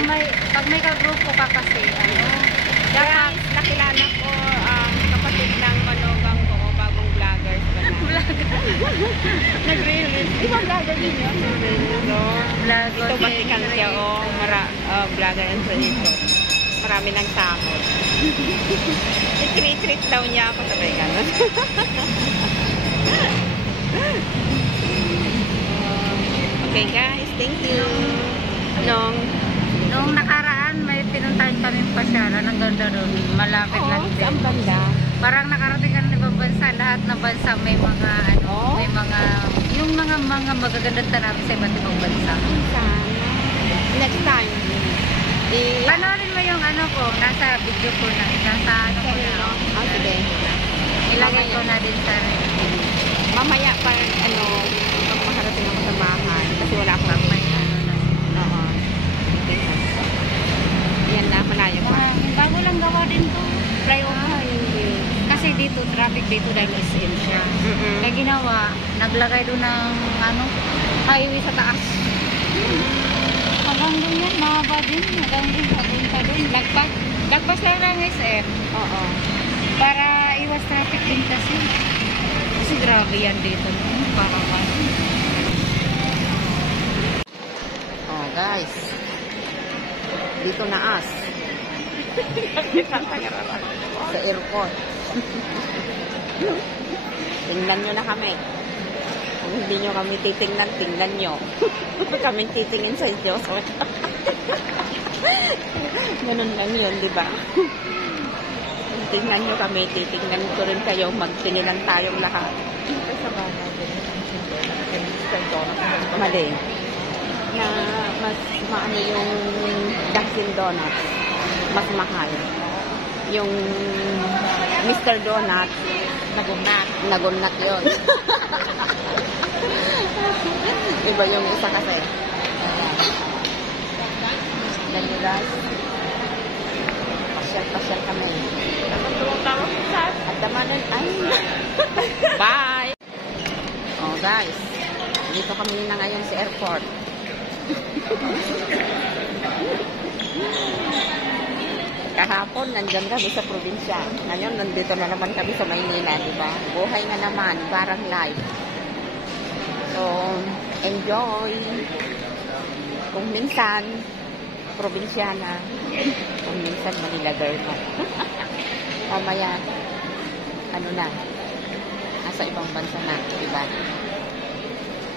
guys. Pag may kagrupo ka kasi, ano, Guys, nakilala ko ang kapatid ng manugang ko, bagong vloggers ba na? Nag-release. Di ba vlogger din yun? Ito basikan siya o vlogger yan sa ito. Marami ng sahod. I-treat daw niya ako, sabay gano'n. Okay guys, thank you. Nung nakaraan, may pinuntahan kami pasyalan. Ang ganda doon. Malapit lang din. Ang banda. Parang nakarating ka ng ibang bansa. Lahat ng bansa may mga, ano, may mga, yung mga magagandang tanawin sa iba't ibang bansa. Next time. Panoorin mo yung ano ko, nasa video ko na, nasa ano ko na. Sige. Ilagay ko na din sa Mamaya pa, ano, pag makarating ako sa bahay. Kasi wala akong may ano na. Oo. Yan na, malayo pa. Bago lang gawa din to. Flyover. Kasi dito, traffic dito dahil SM siya. Kaya ginawa, naglagay doon ng ano, highway sa taas. Hanggang doon yan, mahaba din. Hanggang doon, papunta doon. Lagpas lang ng SM. Oo. Para iwas traffic din kasi. Kasi grabe yan dito. Parang Oh, guys. Dito na as. Sa airport. Tingnan nyo na kami. Kung hindi nyo kami titingnan, tingnan nyo. Kami titingin sa Diyos. Ganun lang yun, di ba? Tingnan nyo kami, titingnan ko rin kayo. Magtingin lang tayong lahat. Mali. Na mas maano yung Dunkin Donuts. Mas mahal. Yung Mr. Donut, nagunat yun. Iba yung isa kasi. Ganyan guys. Pasyal kami. At damanan, ay. Bye! Oh guys, dito kami na ngayon sa airport. Kahapon, nandyan kami sa probinsya. Ngayon, nandito na naman kami sa Maynila, di ba? Buhay nga naman, parang life. So, enjoy. Kung minsan, probinsyana. Kung minsan, Manila girl na. Mamaya, ano na, nasa ibang bansa na, di ba?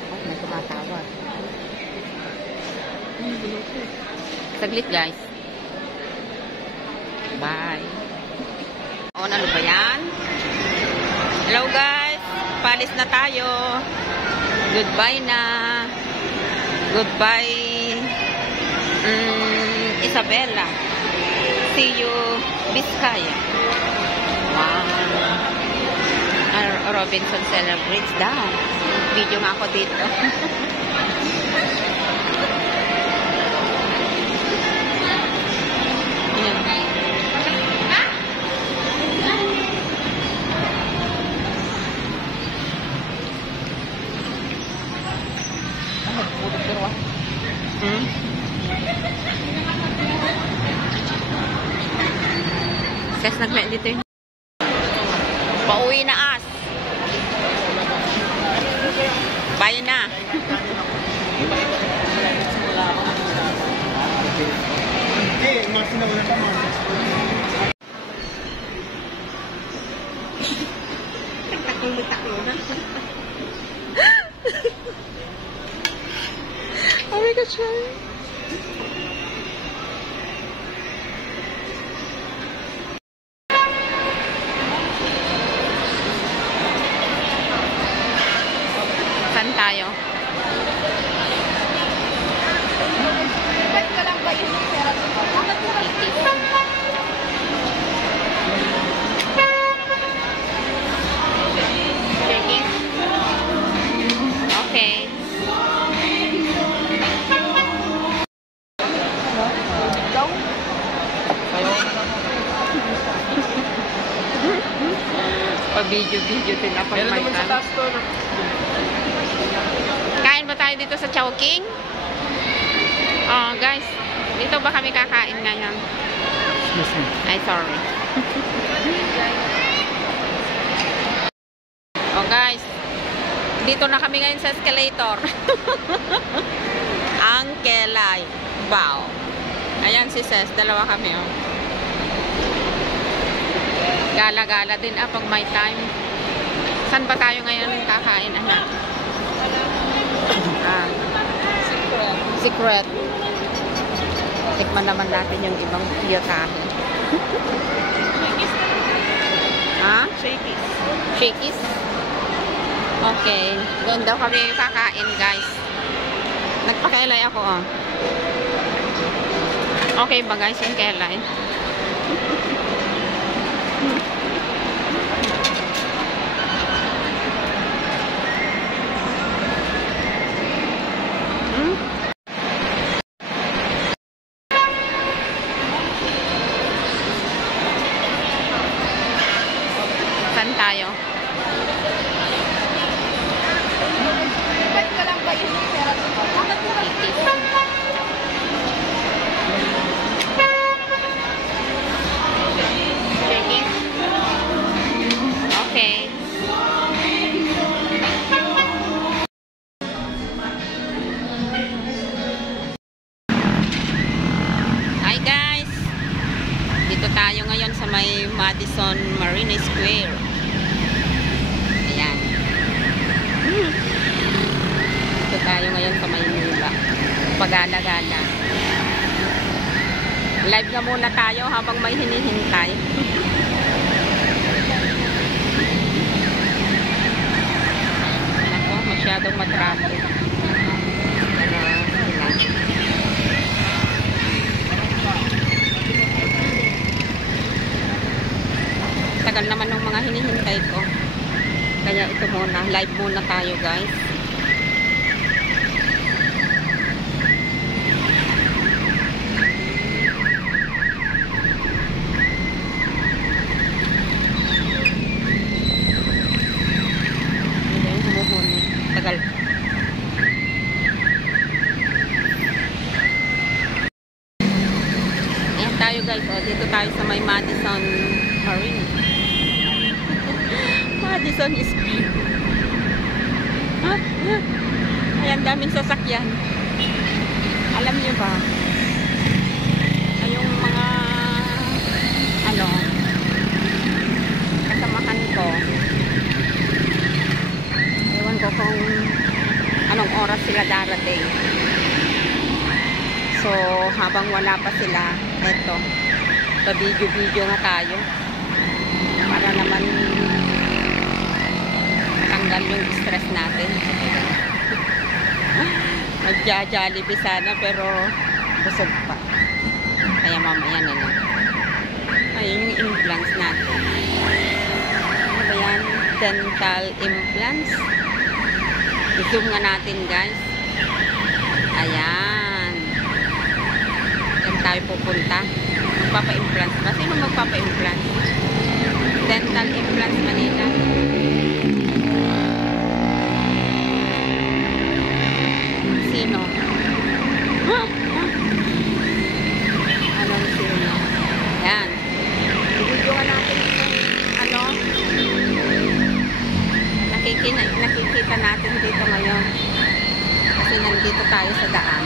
Oh, may tumatawag. Saglit, guys. Bye. O, ano ba yan? Hello, guys. Palis na tayo. Goodbye na. Goodbye, Isabela. See you, Vizcaya. Wow. Robinson celebrates daw. Video nga ako dito. Kasi nagme dito yun. Pauwi na as. Bye na. Oh my gosh. Saan tayo? Okay. Pa-video-video din na pagmaitan. Kain ba tayo dito sa Chowking? Oh, guys. Dito ba kami kakain ngayon? Excuse me. Ay, sorry. Oh guys, dito na kami ngayon sa escalator. Ang Kelay. Wow. Ayan si Ses, dalawa kami oh. Gala-gala din pag may time. Saan ba tayo ngayon kakain, anak? Secret. Tikman naman natin yung ibang piyotahe. Ha? Shakies. Shakies? Okay. Doon daw kami kakain, guys. Nagpakelay ako, oh. Okay ba, guys, yung kelay? Saan tayo? Okay. Hi guys. Dito tayo ngayon sa may Madison Marine Square. Ayan. Dito tayo ngayon sa Maynila. Pagala-gala. Live na muna tayo habang may hinihintay. Ako, masyadong matraffic. Tagal naman ng mga hinihintay ko. Kaya ito muna. Live muna tayo, guys. Tagal. Ayan tayo guys. O, dito tayo sa may Madison Marine. Madison Square. Ayan, daming sasakyan. Alam niyo ba? Ay, yung mga kasamahan ko. Ewan ko kung anong oras sila darating. So, habang wala pa sila, eto, pa-video-video nga tayo. Para naman matanggal yung stress natin. Magja-jollibee sana, pero busog pa. Kaya mamaya na lang. Ayun yung implants natin. Ano ba yan? Dental implants. I-zoom nga natin, guys. Ayan. Yan tayo pupunta. Magpapa-implants ba? Sino magpapa-implants? Dental implants Manila. Sino? Anong sino? Ayan. I-video nga natin nakikita natin dito ngayon kasi nandito tayo sa daan.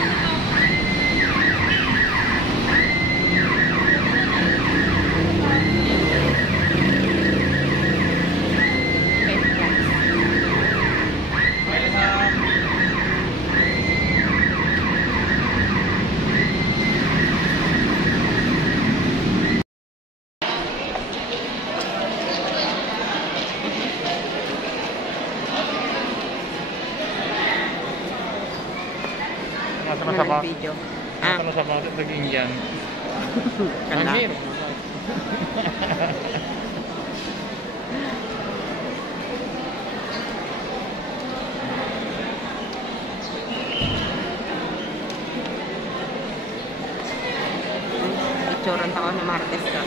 Sama-sama. Video. Sama-sama naging yan. Amir. Picturean ako ni Martes ka.